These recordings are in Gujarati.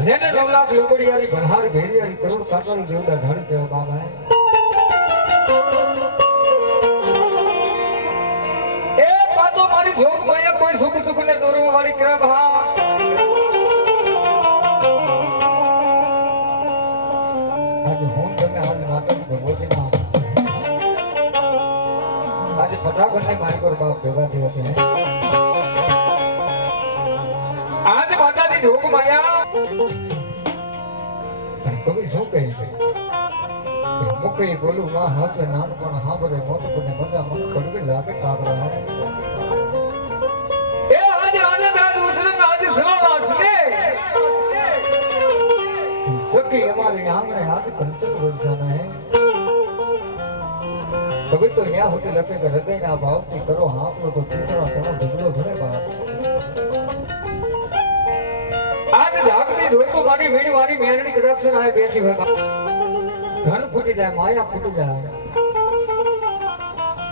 જેને 9 લાખ લોકોડિયારી ભણહાર ભેડિયારી કરોડ કાકાની દેવડા ધણ કેવો બાબા એ પાતો મારી જોગ માયા કોઈ સુખ સુખ ને દોરવા વાળી કે ભા આજે હું તમને આજ માતાજી ભગવતી માં આજે ફટાફટ ને મારી પર બાપ ભેગા થયા છે आज माताजी जोग माया कभी શું કહી મુખી બોલું ના હાસે નાન પણ હાબરે મોત કોને મજા મન કડવી લાગે કાબરા એ આજ આનંદ આજ ઉસરંગ આજ સલો નાસને सखी हमारे आंगणे हाथ कंचन वर्षाना है कभी तो यहाँ होती लगे कि हृदय ना भाव की करो हाँ तो चूतरा कोनो ढगलो भरे बाप आज जागती धोई तो मारी मेरी वारी मेरनी कदक्षण आए बैठी हुई धन फूटी जाए माया फूटी जाए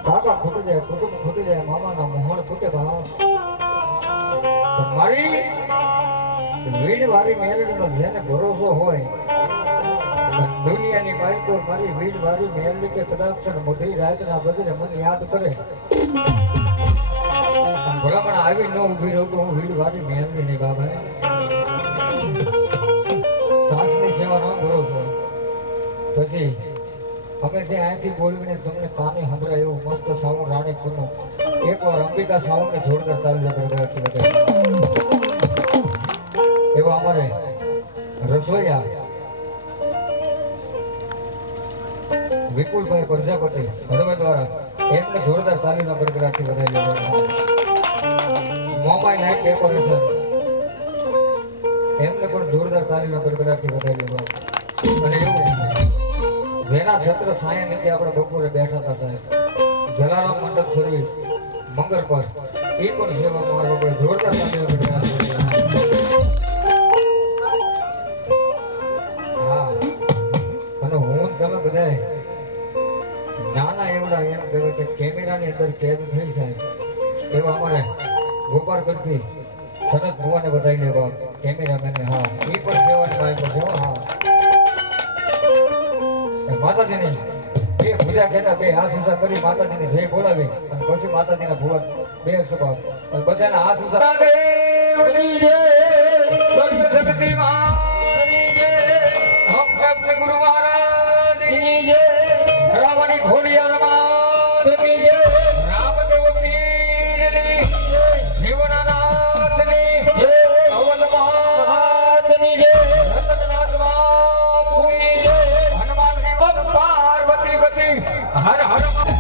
काका फूटी जाए कुटुंब फूटी जाए मामा ना मोहन फूटे बाप मारी વીડ વાળી મેલડીનો જેને ભરોસો હોય દુનિયાની બાઈકો મારી વીડ વાળી મેલડી કે કદાચ મોટી રાતના બદલે મને યાદ કરે ભલામણ આવી ન ઊભી રહું તો હું વીડ વાળી મેલડી નહીં બાબા સાસની સેવાનો ભરોસો પછી અમે જે અહીંથી બોલવીને તમને કાને સંભળાય એવું મસ્ત સાઉન્ડ રાણી કુનું એકવાર અંબિકા સાઉન્ડને જોરદાર તાલી લગાડતી એવા અમારે રસોઈયા વિપુલભાઈ પ્રજાપતિ હળવે દ્વારા એમને જોરદાર તાલીનો ગડગડાટથી વધારી મોબાઈલ નાઇટ ડેકોરેશન એમને પણ જોરદાર તાલીનો ગડગડાટથી વધારી અને એવું જેના છત્ર સાયા નીચે આપણે બપોરે બેઠા હતા સાહેબ જલારામ મંડપ સર્વિસ મંગળ પર એ પણ સેવા મારો જોરદાર તાલીનો ગડગડાટ તમે બધા નાના એવડા એમ કહેવાય કે કેમેરાની અંદર કેદ થઈ સાહેબ એવા અમારે ગોપાળગઢથી સનત ભુવાને બધાઈ લેવા કેમેરામેને હા એ પણ સેવાની બાઈકો છે હા માતાજીની બે પૂજા કહેતા બે હાથ ઊંચા કરી માતાજીની જય બોલાવી અને પછી માતાજીના ભુવા બે સભા અને બધાના હાથ ઊંચા ગુરુ મહારાજ રાવણી ઘોડિયા રમા રામદેવ પીરની જીવનાનાથની અવલ મહારાજની રતનનાથ બાપુની હનુમાનની પાર્વતી પતિ હર હર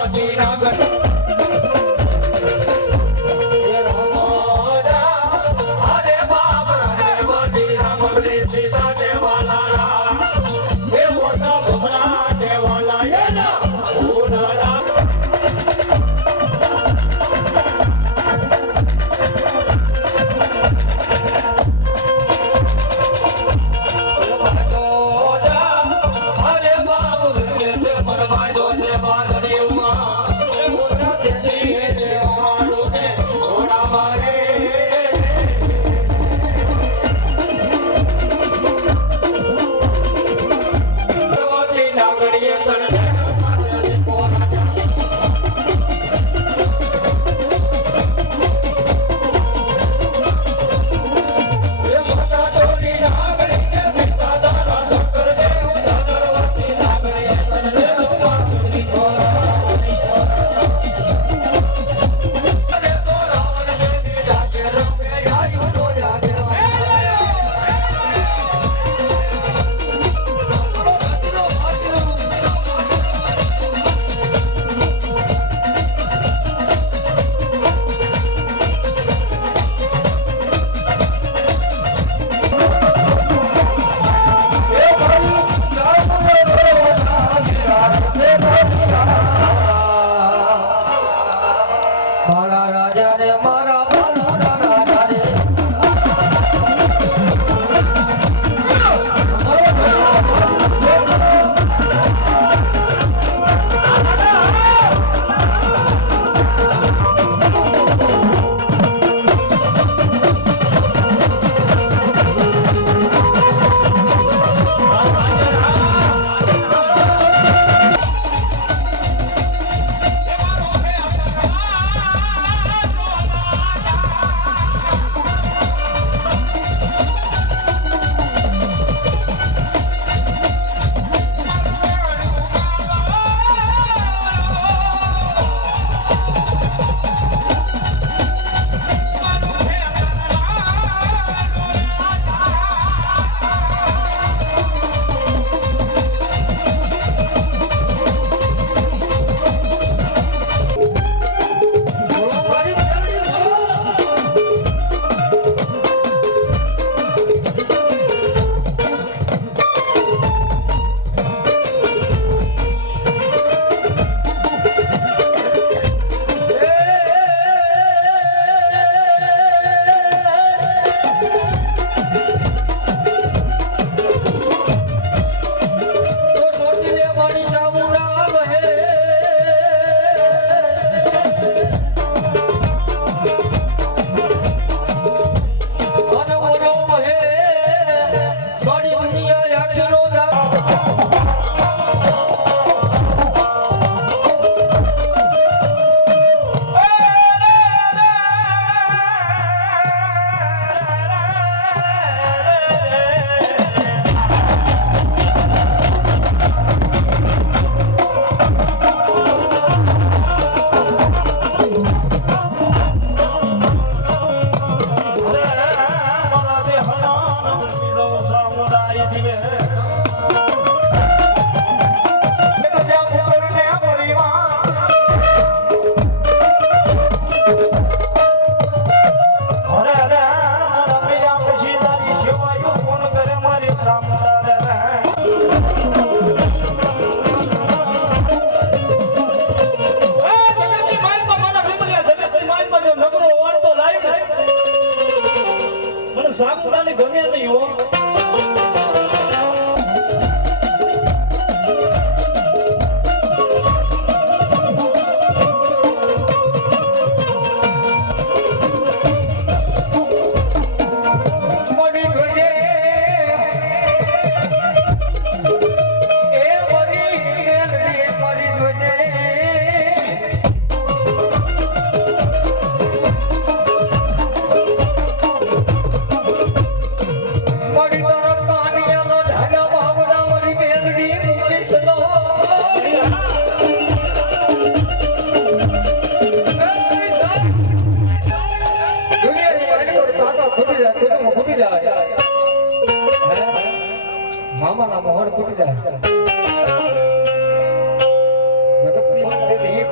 અરે બાપ રે મરવા જો છે બાંધણીમાં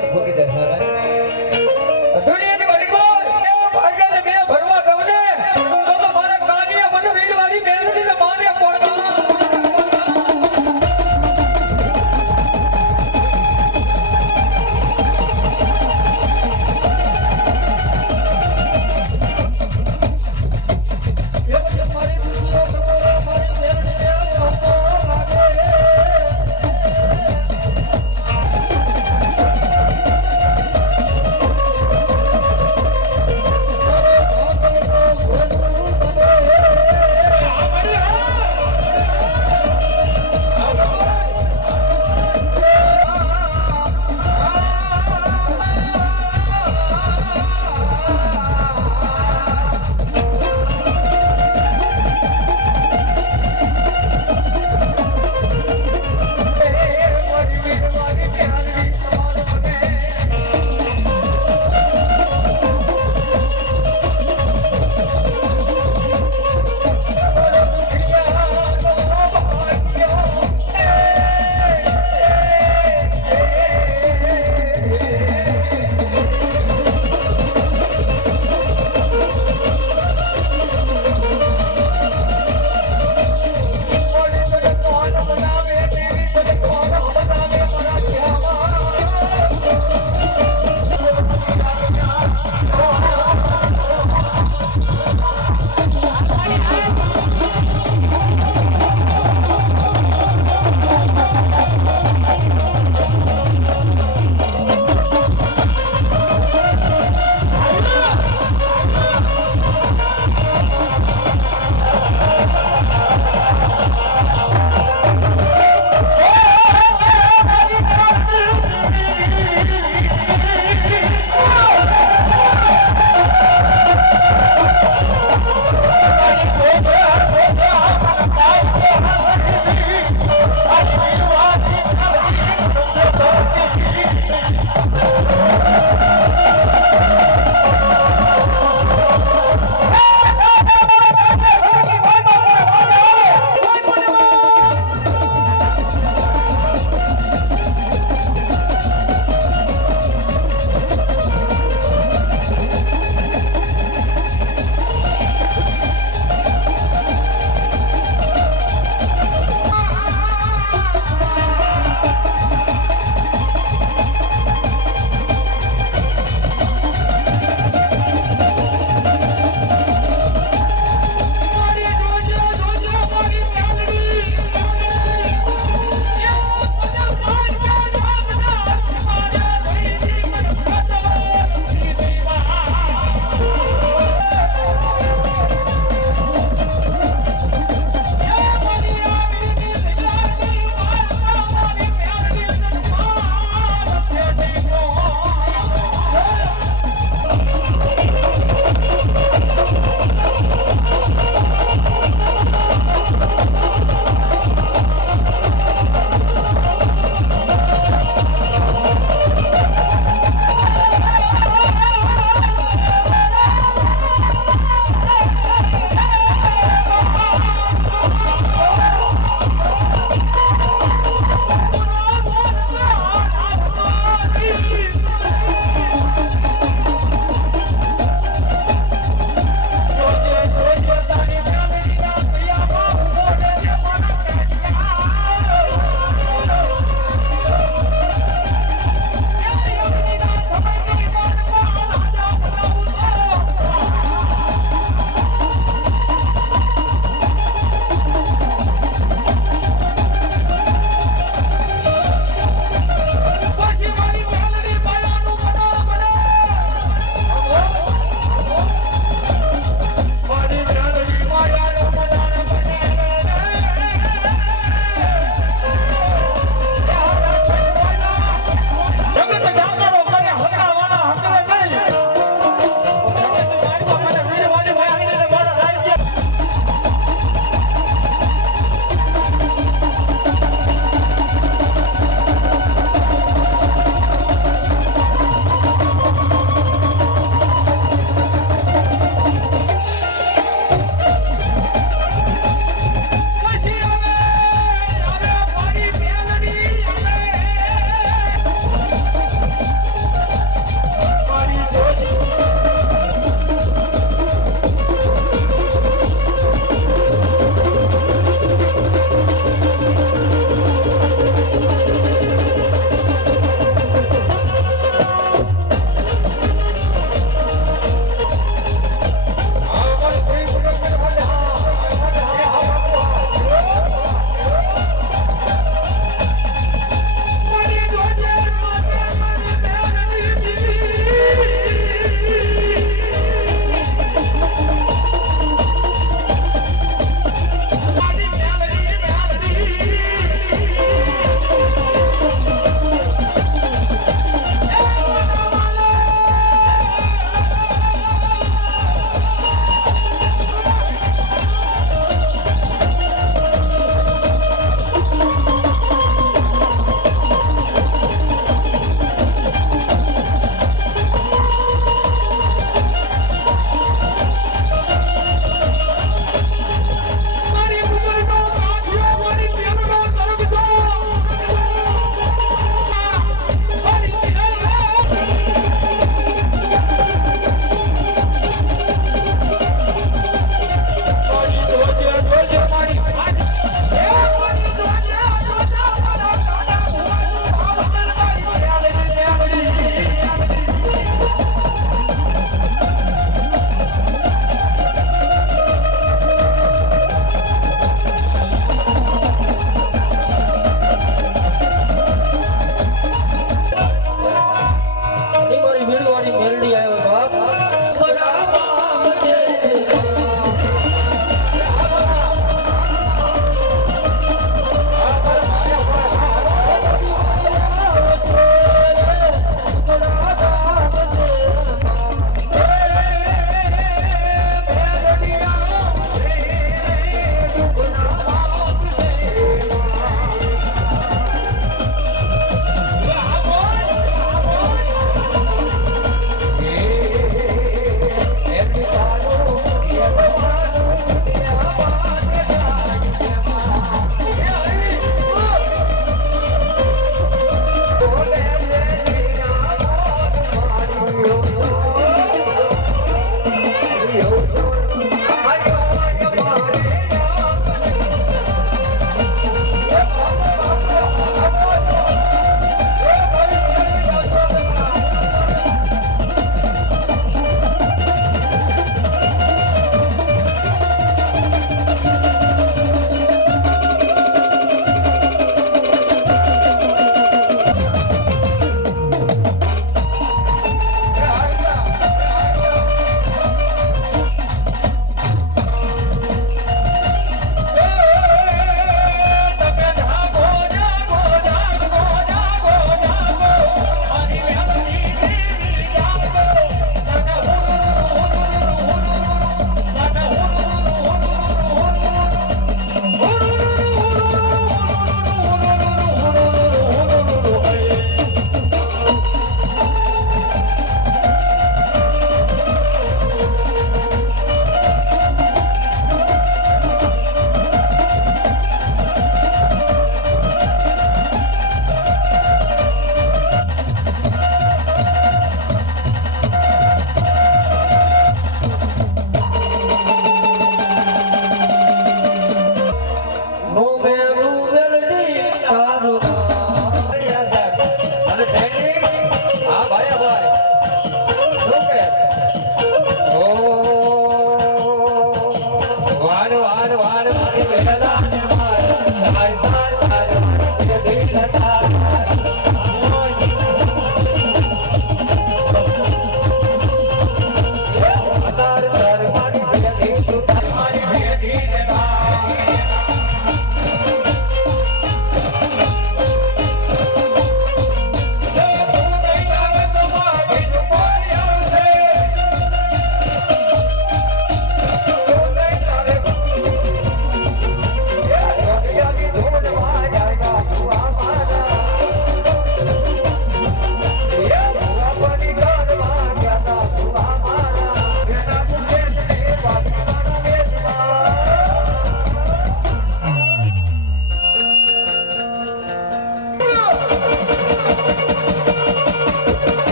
પણ ફૂટી જાય સાહેબ. દુનિયાની વડીલો એ ભાગ્યને બે ભરવા ગવને તો મારા કાનિયા મને વીડવાળી મેલડીને માને પડવા.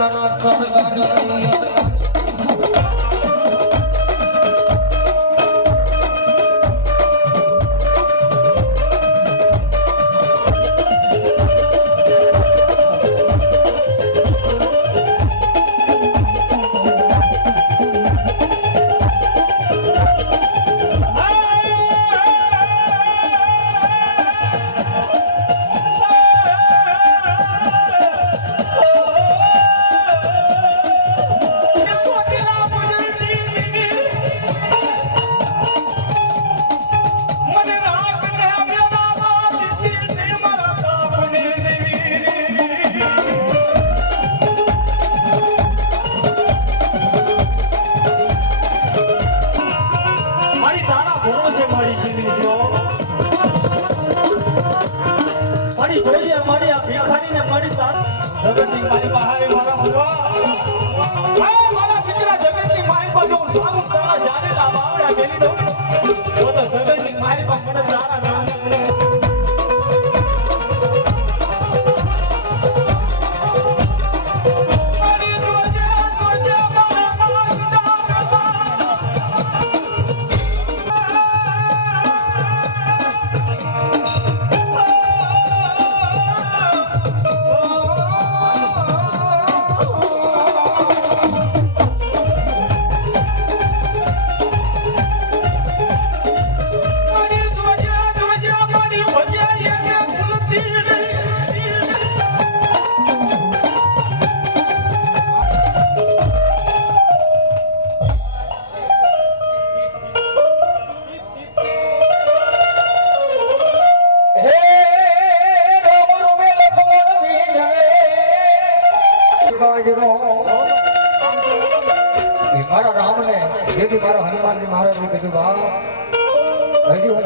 વેલાના સરગાની મારી જોઈએ મારી આ ભિખારીને મારી જગતની મારી બહારે મારા ભગવા મારા દીકરા જગતની મારી પર જો સામું તારા જાને ના બાવડા ગેલી દઉં તો જગતની મારી પર મને તારા નામ મારા રામને જેથી મારા હનુમાનજી મહારાજે કીધું બા હજી હું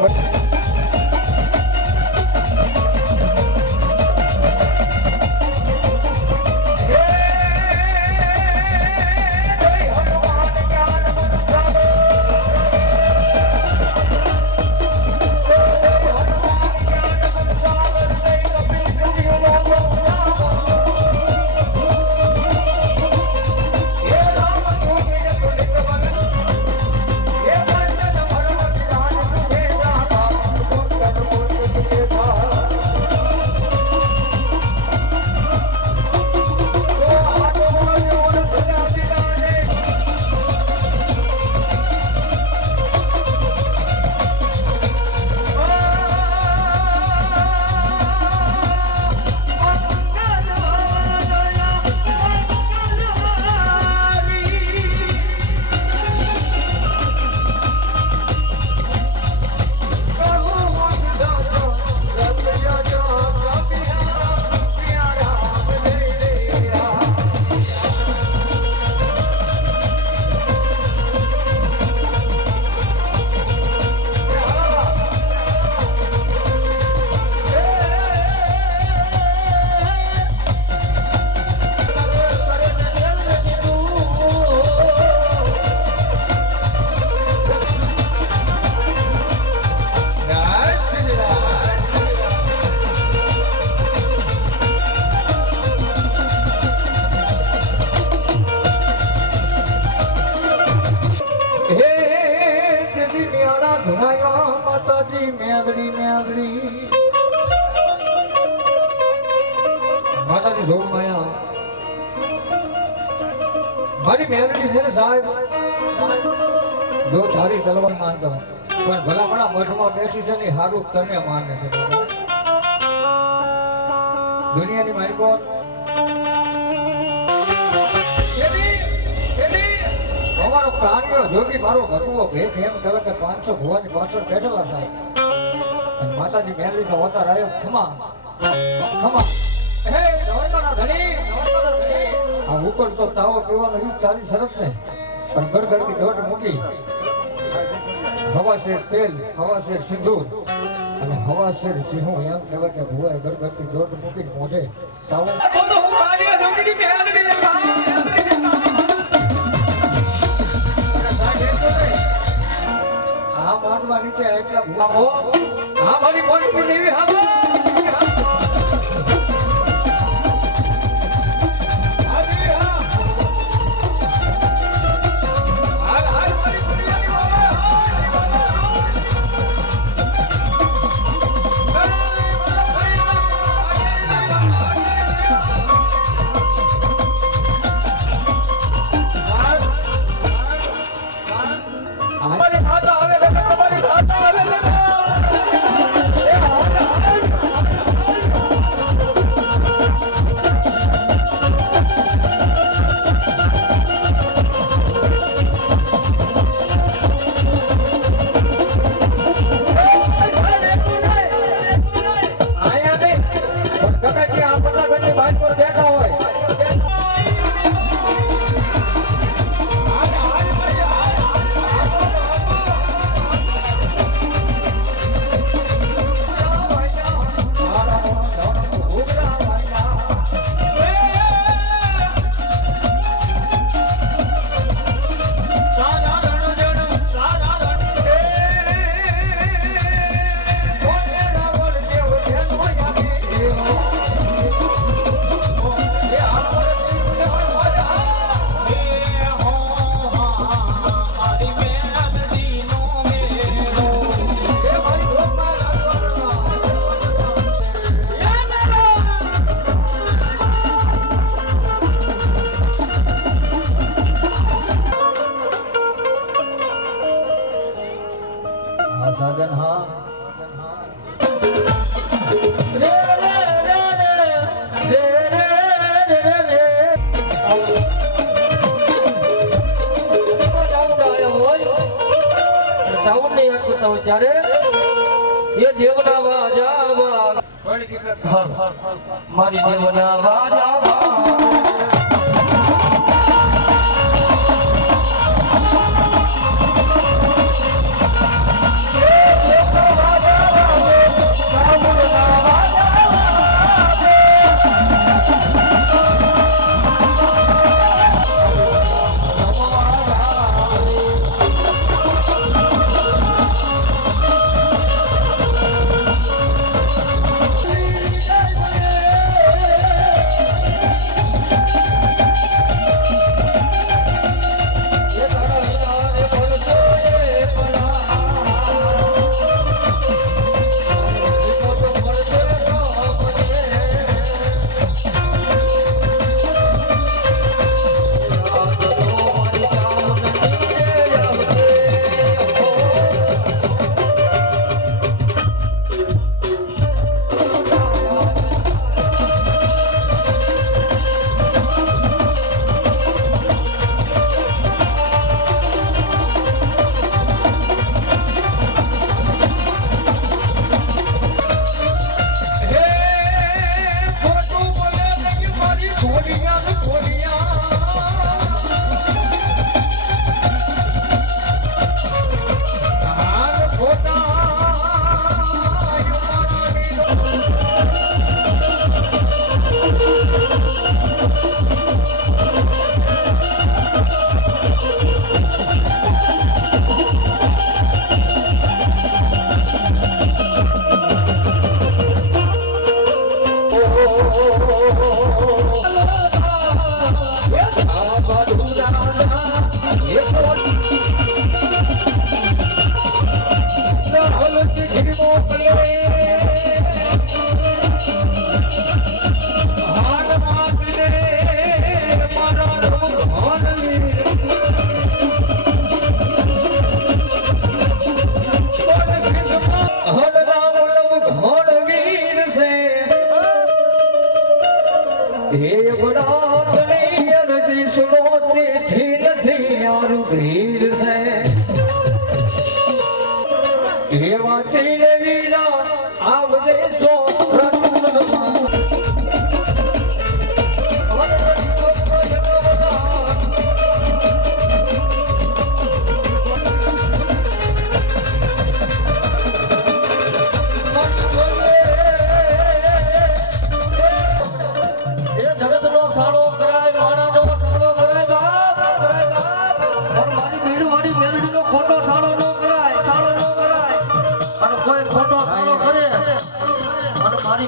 માતાજી મેગડી માતાજી જોગ માયા મારી મેગડી છે ને સાહેબ જો તારી તલવાર માનતો પણ ભલા ભલા મઠમાં બેઠી છે ને હારું તને માને છે દુનિયાની મારી કોણ અમારો પ્રાણીઓ જોગી મારો ભટવો ભેખ એમ કહે કે 500 ભુવાની પાછળ બેઠેલા સાહેબ અને માતાજી મેલડી નો અવતાર આવ્યો ખમા હે નવરતાના ધણી આ ઉપર તો તાવો પીવાનો ઈ તારી શરત ને પણ ગડગડતી દોટ મૂકી હવા શેર તેલ હવા શેર સિંદૂર અને હવા શેર સિંહું એમ કહેવાય કે ભુવાએ ગડગડતી દોટ મૂકી મોઢે તાવો તો હું કાર્ય જોગીની મેલડી ને આ માનવા નીચે એટલા ભૂલાઓ હા મારી મોટી દેવી હા હા ત્યારે એ દેવના વાજાવા મારી દેવના વાજાવા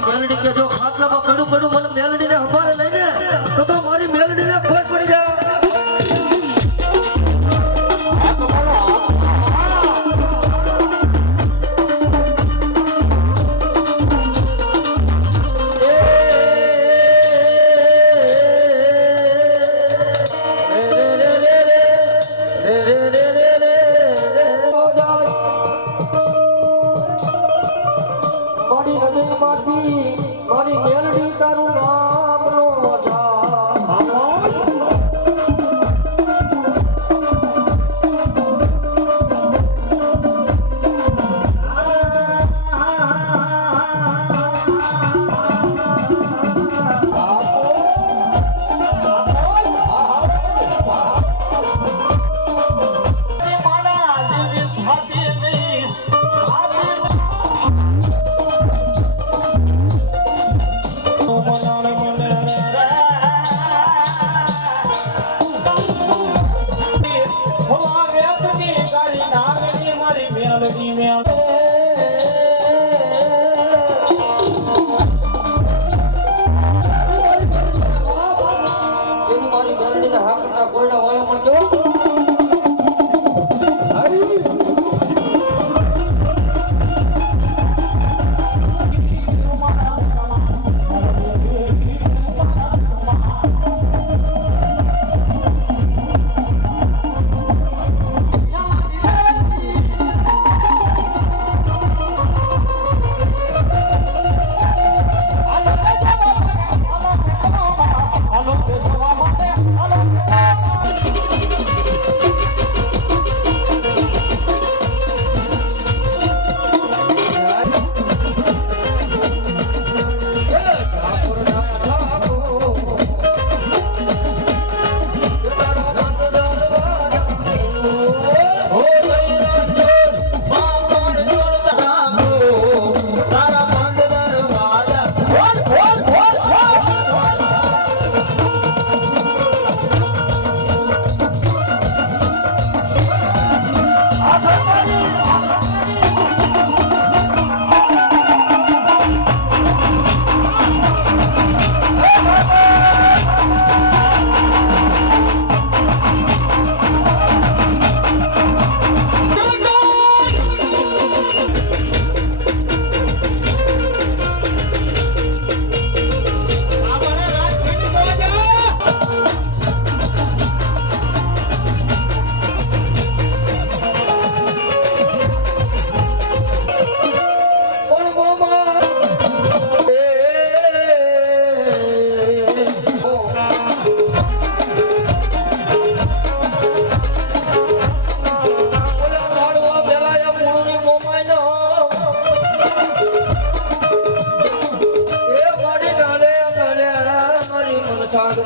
મેલડી કે જો ખાટલામાં પડ્યું પડ્યું મને મેલડીને હમારે લઈને તો મારી મેલડીને ખોટ પડી જાય મારી મેલડી તારું નામ નો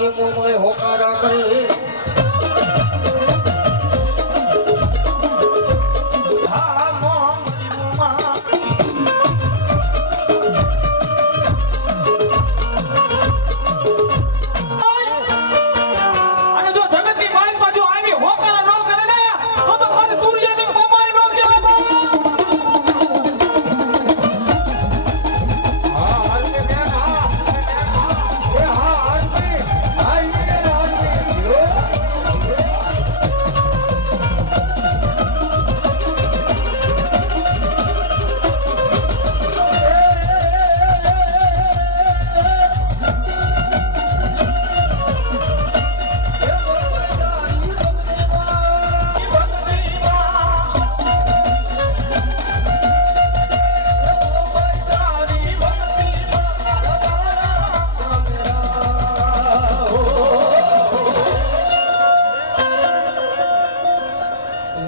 મારી મોમાય હોકારા કરે અને જો જગતની માન બાજુ આવી હોકારા ન કરે ને તો તો મારી દુનિયાની કમાઈ ન કહેવાય. હા હાલતી બેન હા એ હા હાલતી હાલતી બેન હાલતી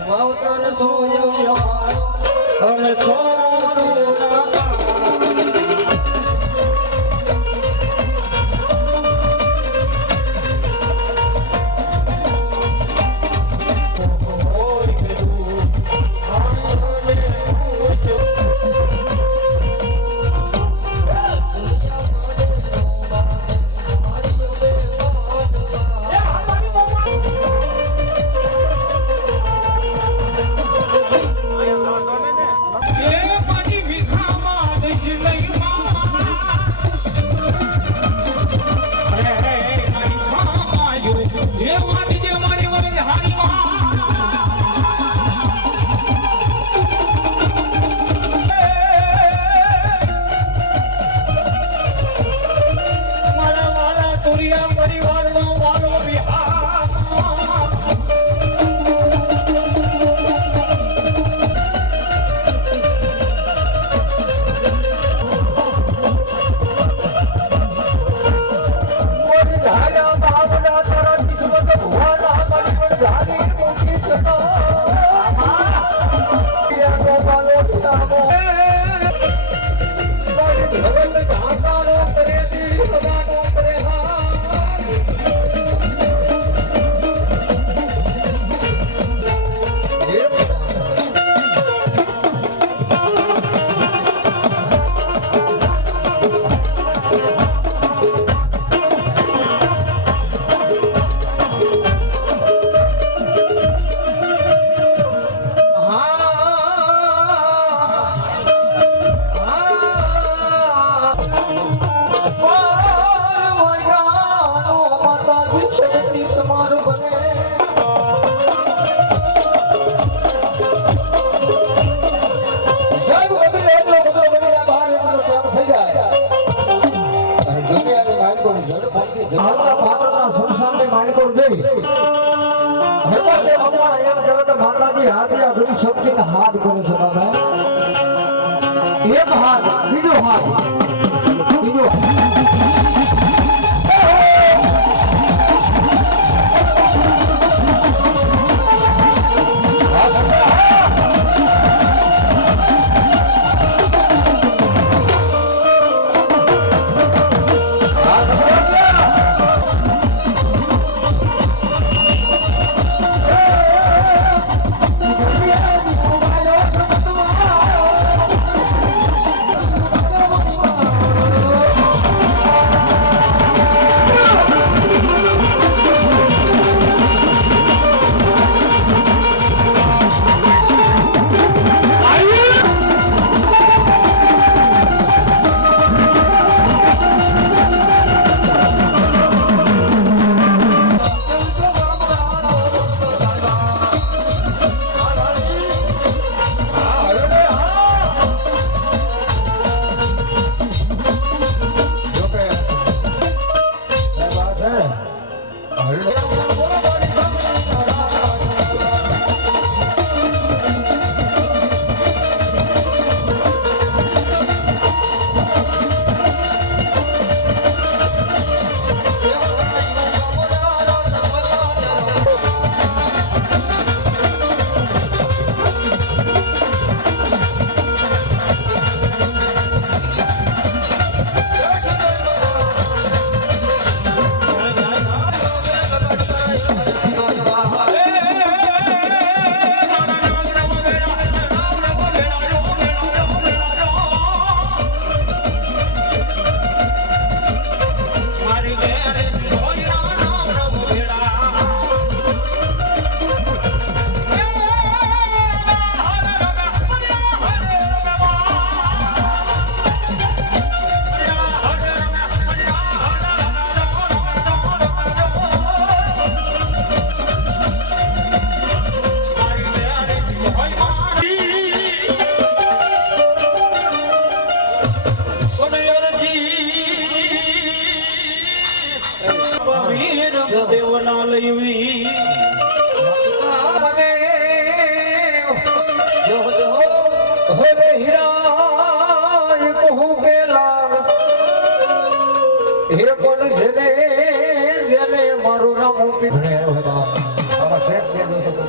માવતર સોયો અને છોરું એ મારી વિખામાં દઈશ નહીં માં. અરે હે મારી ખામાયો એ વાટી જે મારી વરજ હારી માં. મારા વાલા તુરિયા પરિવારનો વાલો વિહાર. મોરી ધાયા બાવડા તારા કિસ્મત ભુવાના મારી પણ ધારી મૂકી શકો પિયાનો બાલો સામો મારી ધવલ ધાકારો કરે દી સદાનો કરે હાથ કરો છો તમે એક હાથ બીજો હાથ બીજો દેવી મને જો જો હોરે હીરા કહું કે લાલ હે પણ જેને મારું નામ ઉપી મને આમાં શેખ કે દોસ્તો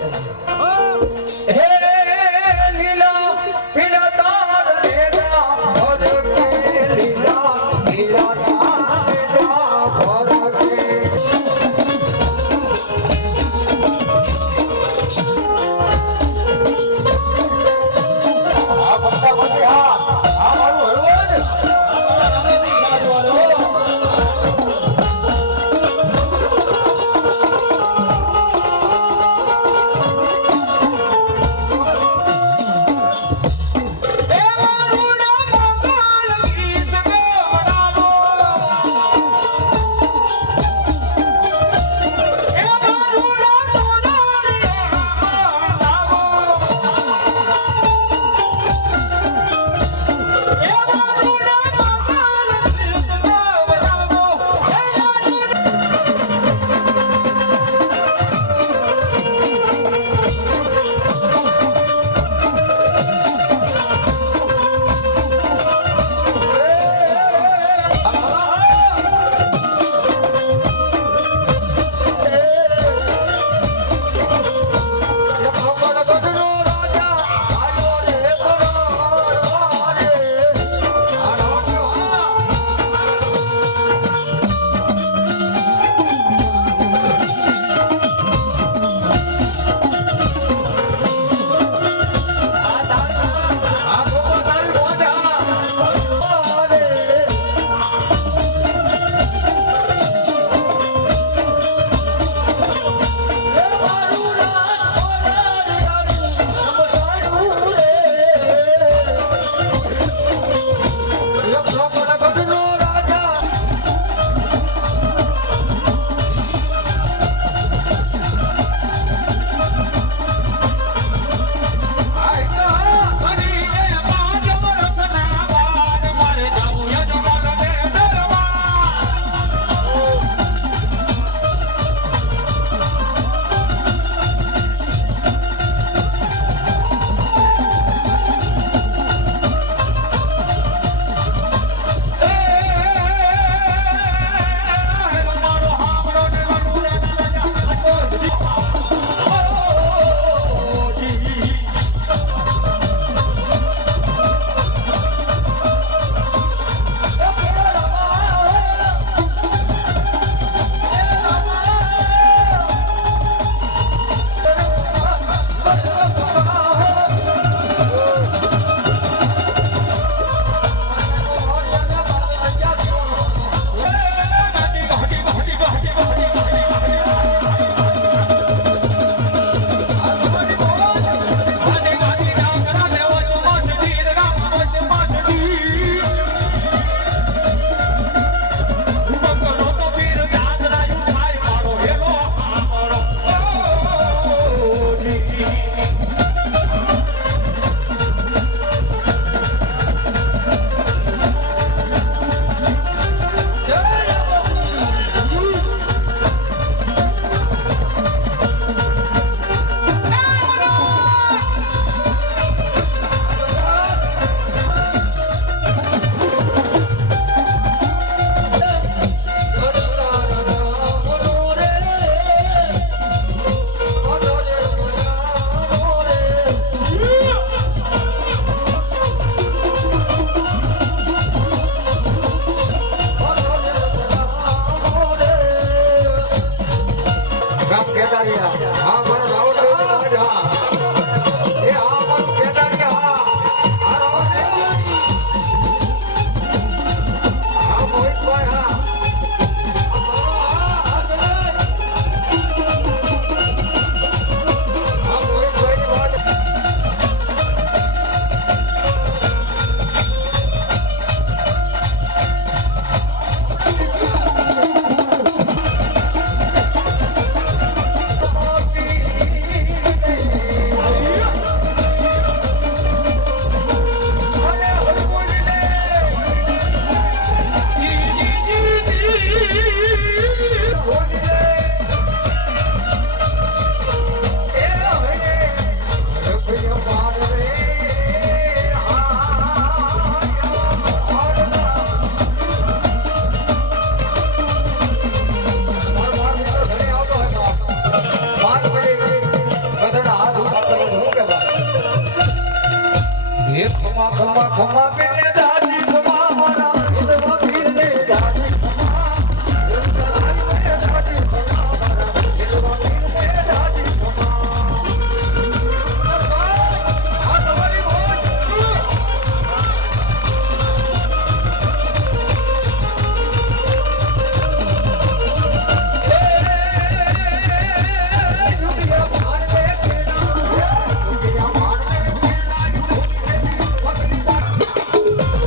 હે લીલા પીલા તાર રેડા ભર કે લીલા લીલા તાર રેડા ભર કે આ બતા બતા આ મારું હળવદ મારા ખમા પીને દાદી ખમા મારા વિધવા પીને દાદી ખમા દાદી ખમા મારા વિધવા પીને દાદી ખમા આ તમારી મોજ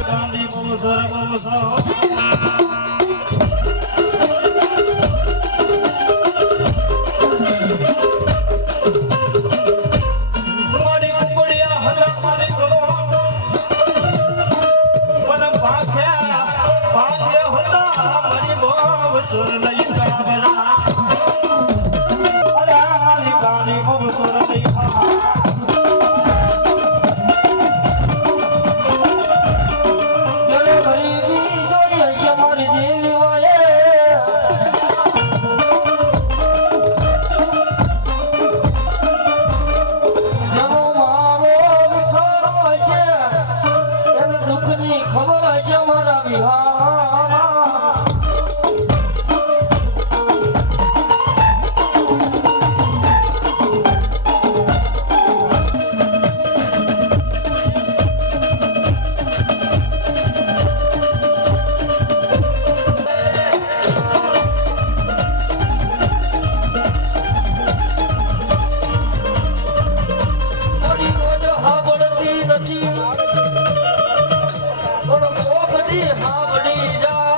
ગાંધી બહુ સર બહુ સર મારી કુંબડિયા હલા મારી ગળો મને ભાગ્યા હતા મારી બહુ સર લઈ કાબરા અલા મારી ગાંધી બહુ સર લઈ જયારે ગરીબી જોડી હશે મારી દેવી વાયે જેનો મારો વિખારો હશે એને દુઃખની ખબર હશે મારા વિહારમાં થોડી રોજ હાંભળતી નથી થોડો કોકથી હાંભળી જા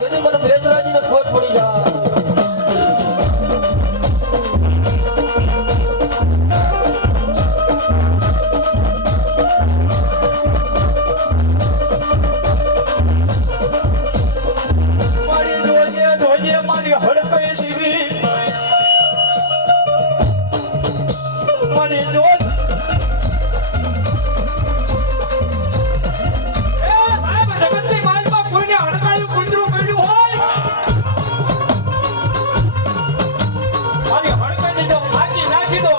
કદી મને બેચરાજીને ખોટ પડી જાય મારી જોઈએ જોઈએ મારી હડકઈ દીવી મારી જોજ એ સાહેબ જગતની માલમાં કોઈને હડકાયું કૂતરું કર્યું હોય મારી હડકઈ જો ફાંકી નાખી દો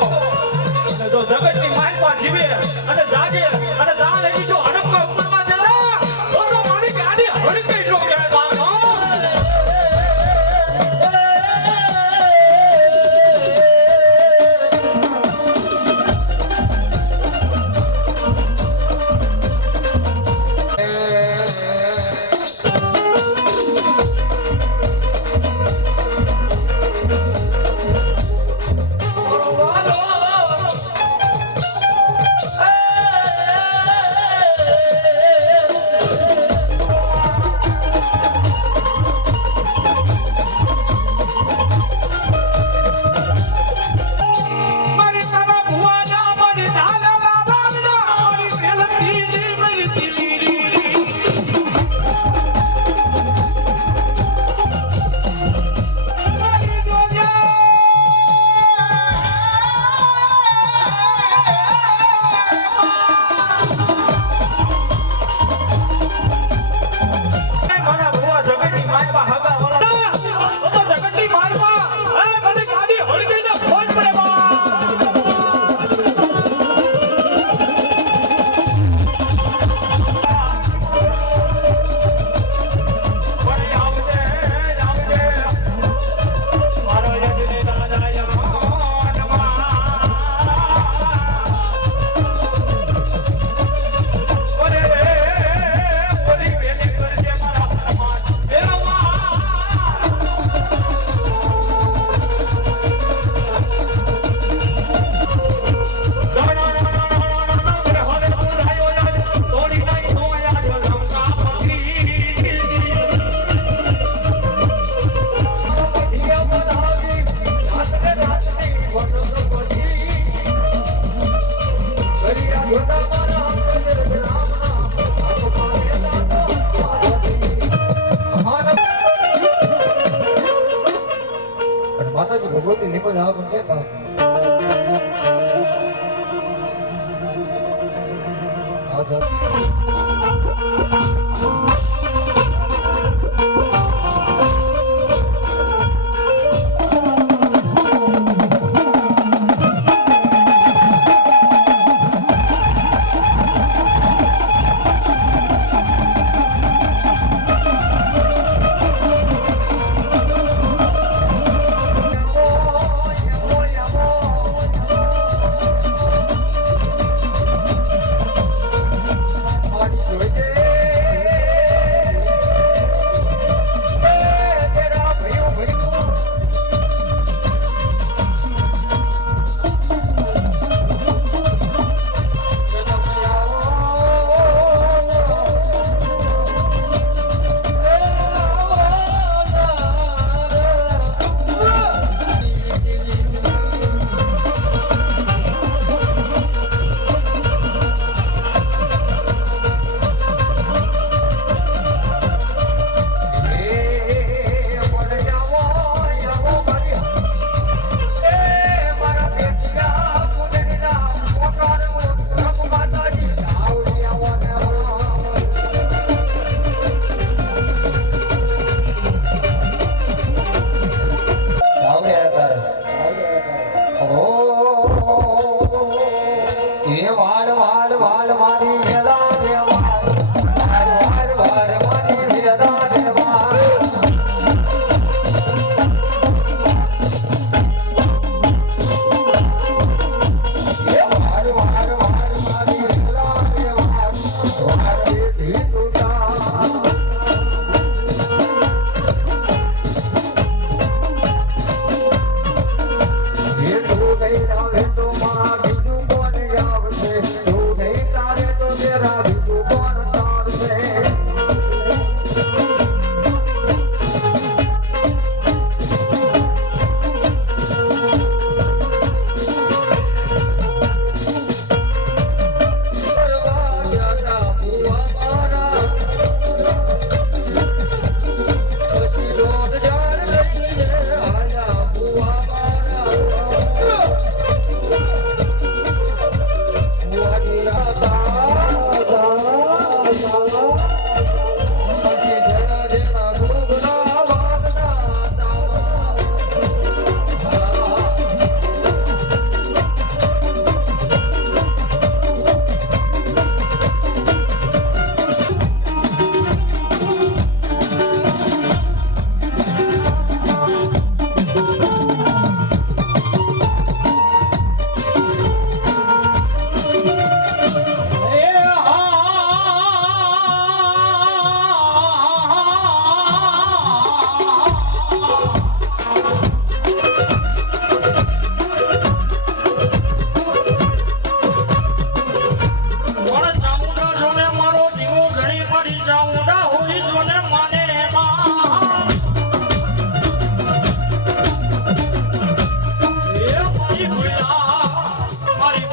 અને જો જગતની માલમાં જીવે અને જાગે અને જાણ એવી જો હડકો ઉપરમાં જરા તો મારી ગાડી હડકઈ જો કહેવાય મારી તારા ભુવાના મારી દાદા બાબાના મારી પેલતી ની મારી તીરી મારી જોજે મારા ભુવા જગતની માલમાં હગા વાળા તો જગતની માલમાં એ મને ગાડી હળગીને ખોટ પડે બા મારી આવજે મારો યજને દાદા યમાનમાં ઓરે ઓરી વેલી કરજે મારા સમાજ એવા માતાજી ભગવતી નિપજ આવા પણ કેમ હા સર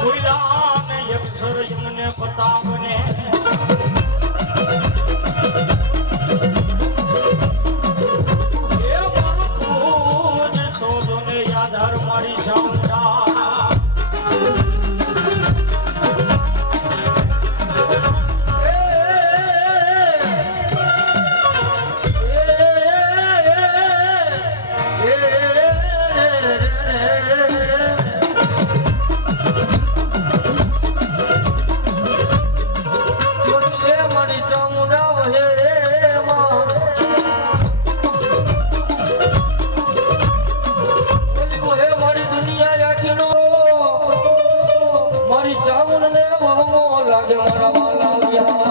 ભૂલાને એક સર એમને બતાવને એ મારું પૂજ શોધોને યાદાર મારી શામડા મારી ચામુન ને વહમો લાગે મારા વાલા વ્યા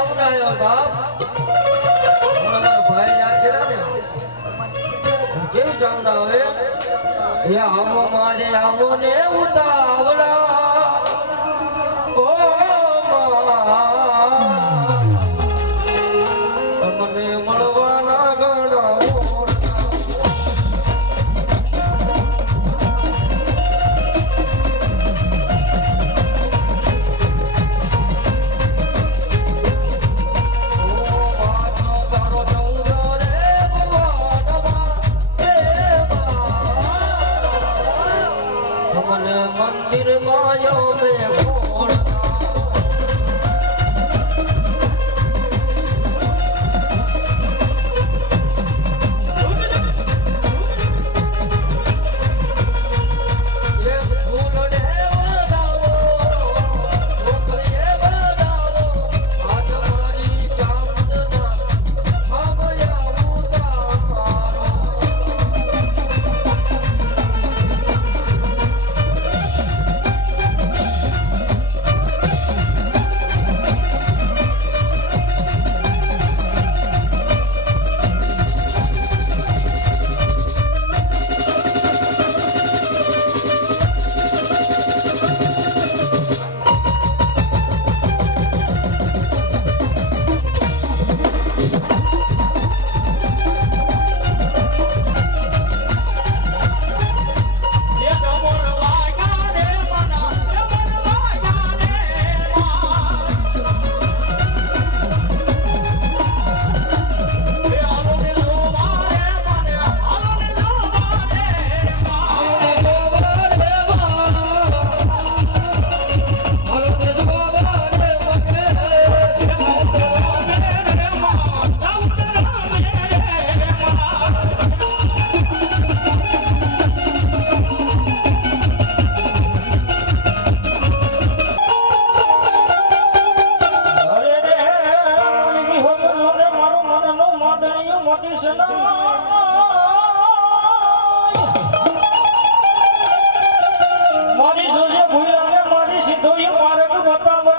સાઉન્ડ આવ્યો બાપ તમારો ભાઈ યાદ કર્યા ને કેવું સાઉન્ડ આવે એ આવો મારે આવો ને ઉતાવળા ઓ તમને મળવાના ગણાવો મંદિર માયો મે કોણ મારી સોજે ભૂલાને મારી સીધોઈ માર્ગ બતાવને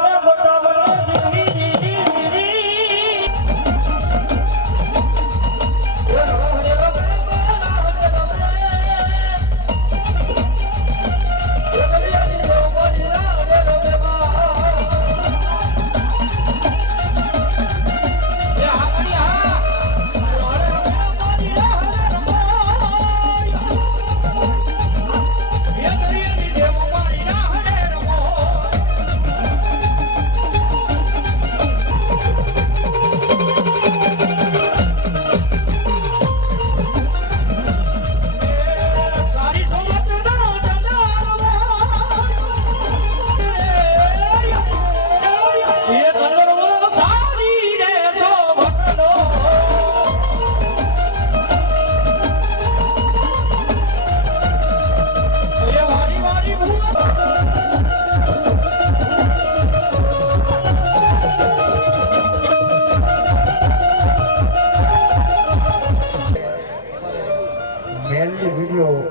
મેલની વિડીયો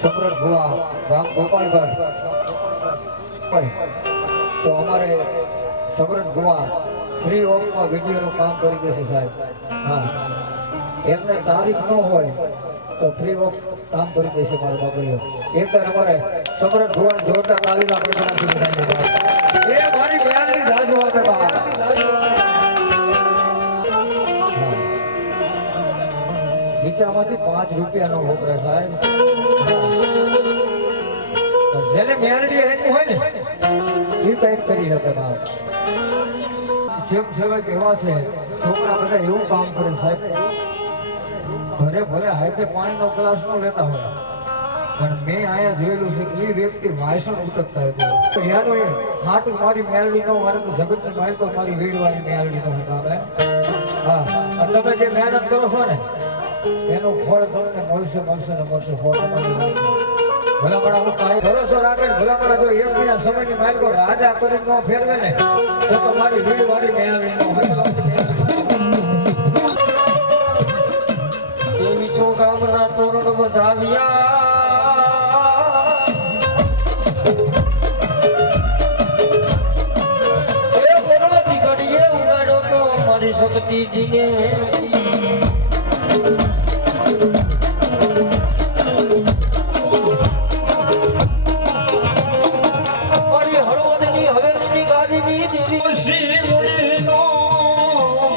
સમ્રાટ ભુવા રામ ગોપાલગઢ તો અમારે સમ્રાટ ભુવા ફ્રી ઓફમાં વિડીયોનું કામ કરી દેશે સાહેબ. હા, એમને તારીખ ન હોય તો ફ્રી ઓફ કામ કરી દેશે મારા બાપુઓ. એકવાર અમારે સમ્રાટ ભુવા જોરદાર તાલીના પ્રશ્નાથી એ મારી બયાનની જાજુ આપે બા. નીચામાંથી 5 રૂપિયાનો વપરાય સાહેબ. જેને મેલડી હેતું હોય ને એ કંઈક કરી શકે બાપ. સેવક એવા છે છોકરા બધા એવું કામ કરે સાહેબ. ઘરે ભલે હાથે પાણીનો ગ્લાસ ન લેતા હોય પણ મેં અહીંયા જોયેલું છે કે એ વ્યક્તિ વાસણ ઉતરતા હતો. યાર એ માટું મારી મેલડી નો મારે તો જગતની મારી તો મારી વીડવાની મેલડી નો હતા. હા, અને તમે જે મહેનત કરો છો ને એનું ફળ તમને મળશે ને મળશે. ફળ તમારી ભલામણા હું કાંઈ ભરોસો રાખે ભલામણા જો એક મહિના સમયની માલિકો રાજા કરી ન ફેરવે ને તો તમારી વીડવાની મેળવી ન હોય. તેવી તો ગામના તોરણ વધાવ્યા એ પરણતી ઘડીએ મારી શક્તિજીને મારી હળવદની હવેલીની ગાદીની દેવી શ્રી મુનિનો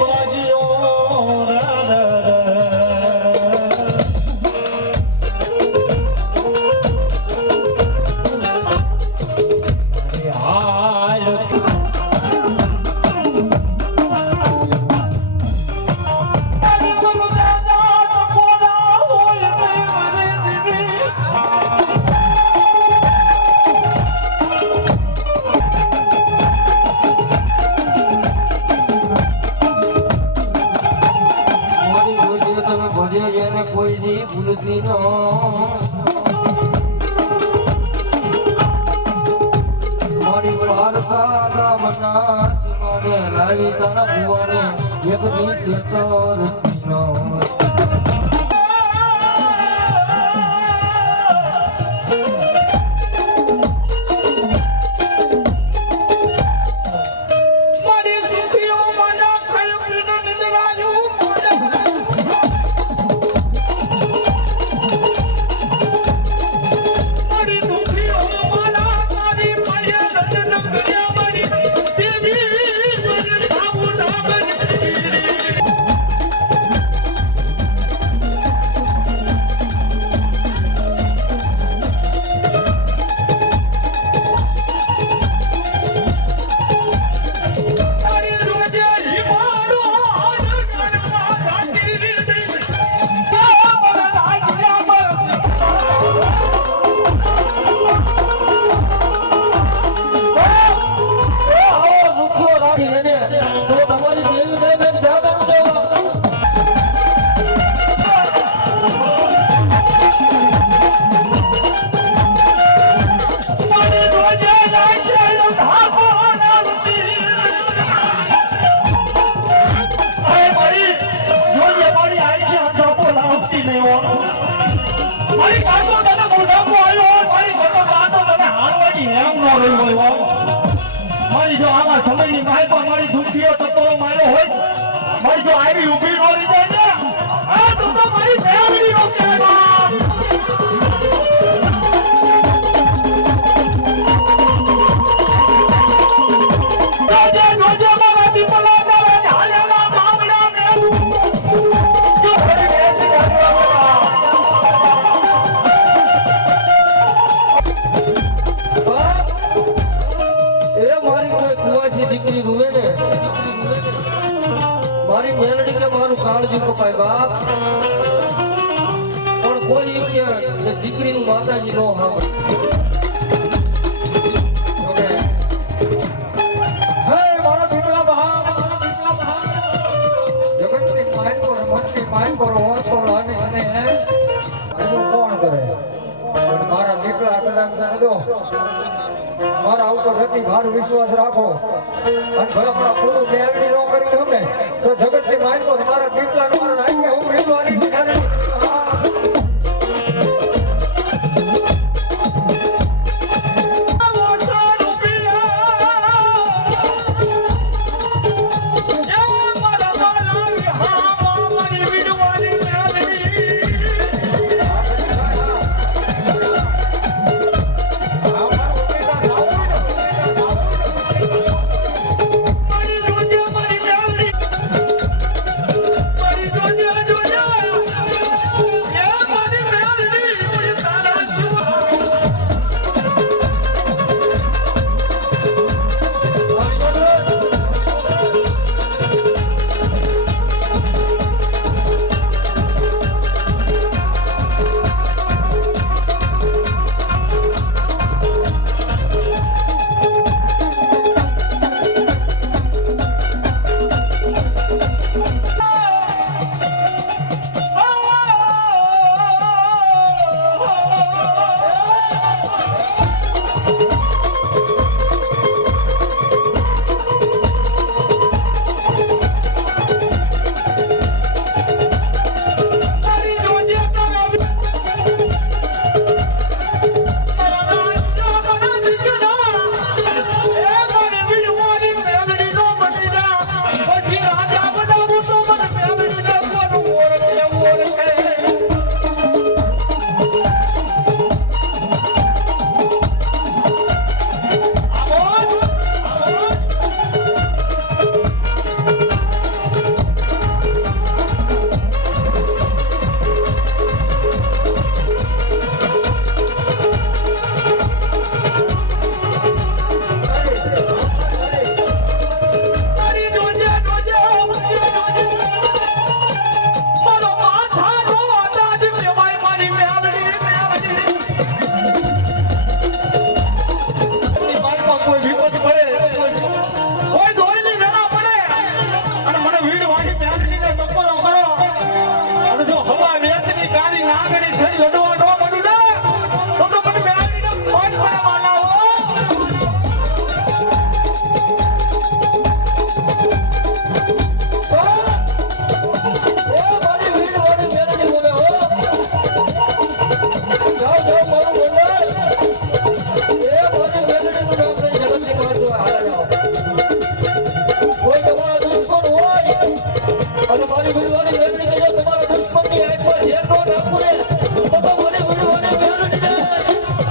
ભાગ્યો મારી ભોજે તમે ભજે જેને કોઈ દી ભૂલતી ન મારી વારસા ગામના સીમાને લાવી તારા ભુવાને એક દી શેતર ન મારી સુખીઓ મના ખલપીનો નિંદરાયું મારી દુખીઓ મના મારી માયા દંડ ન કર્યા મારી દેવી આવું ના કરી તારી રોજે હિમાડો આનંદમાં રાતી રે ક્યાં મને લાગ્યા આવો દુખ્યો રાખી લેને તો તમારી દેવીને મેં ધ્યાન આપજો મારી રોજે રાત્રે ધાકો નાવતી અરે મારી રોજે મારી આઈ છે ધાકો નાવતી ને મારી કાકો તને મોઢાકો આવ્યો મારી કાકો તને હારવાની હેમ ન રહી હોય મારી જો આમાં સમયની માહિતી મારી દુખીઓ તત્વો માર્યો હોય મારી જો આવી ઊભી ન રહી જાય ને આ તો મારી ફેમિલી નો કહેવા રોજે રોજે મારા દીપલા મારા હાલેલા મામલા ને જો ફરી બેસી ગયા એ મારી કોઈ કુવાસી દીકરી રૂવે ને મારી મેલડી કે મારું કાળજું કપાય બાપ પણ કોઈ એમ કે દીકરીનું માતાજી નો સાંભળે હે મારા દીકરા બાપ જગતની માય પર મનની માય પર હોંસો લાવી અને એવું કોણ કરે પણ મારા દીકરા કદાચ જાણજો મારા ઉપર હતી મારો વિશ્વાસ રાખો અને ભલા પૂરું મેળવી ન કરી દઉં ને તો જગતની માય પર મારા દીકરા નો નાખી હું રીતવાની મારી રોજે મારી આંગળી થઈ લડવા ન મળ્યું ને તો મને મેળવીને કોઈ પણ માનાવો. મારી વિડવાની મેળવી જો તમારો દુશ્મનની આંખ પર ઝેર નો નાખું ને તો મારી વિડવાની મેળવી જાય.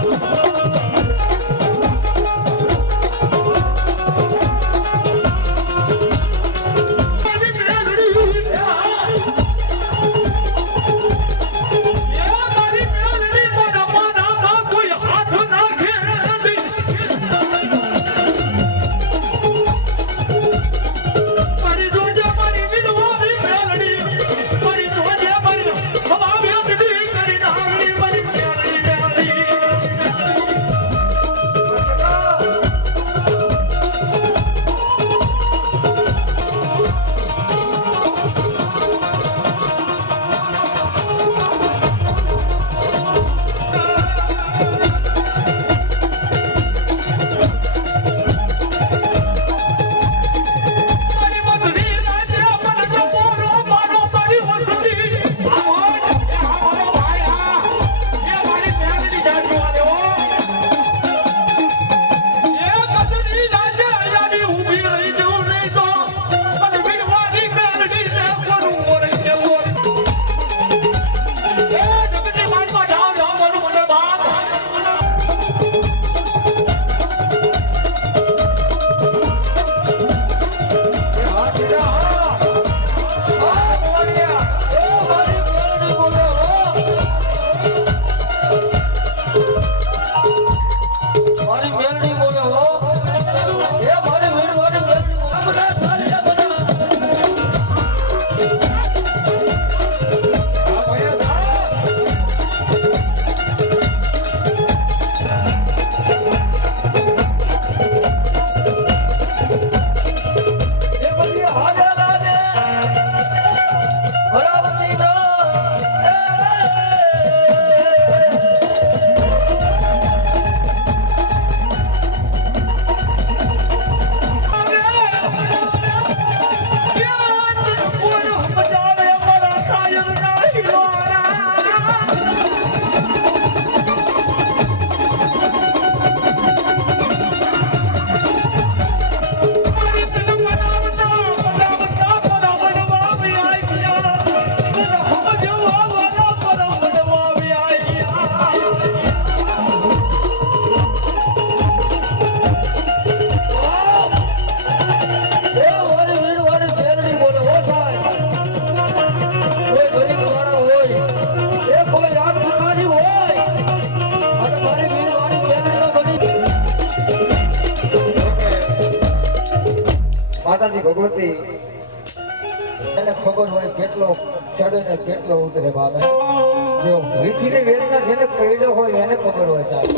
માતાજી ભગવતી એને ખબર હોય કેટલો ચડે ને કેટલો ઉતરે બાબા. જો વીછીની વેદના જેને પડ્યો હોય એને ખબર હોય સાહેબ.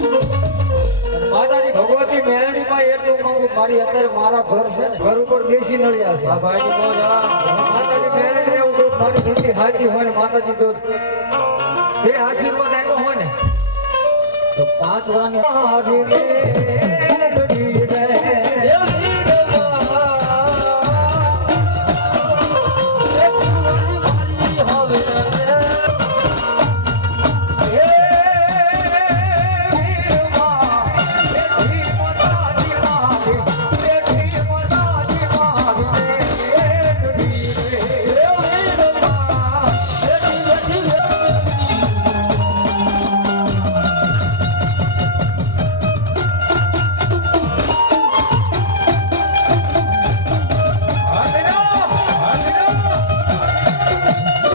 માતાજી ભગવતી મેરડીમાં એટલું માંગુ મારી અત્યારે મારા ઘર છે ને ઘર ઉપર દેશી નળિયા છે. માતાજી મેરડી એવું કહું મારી નીતિ હાજી હોય ને માતાજી તો જે આશીર્વાદ આવ્યો હોય ને તો 5 વાર હાજી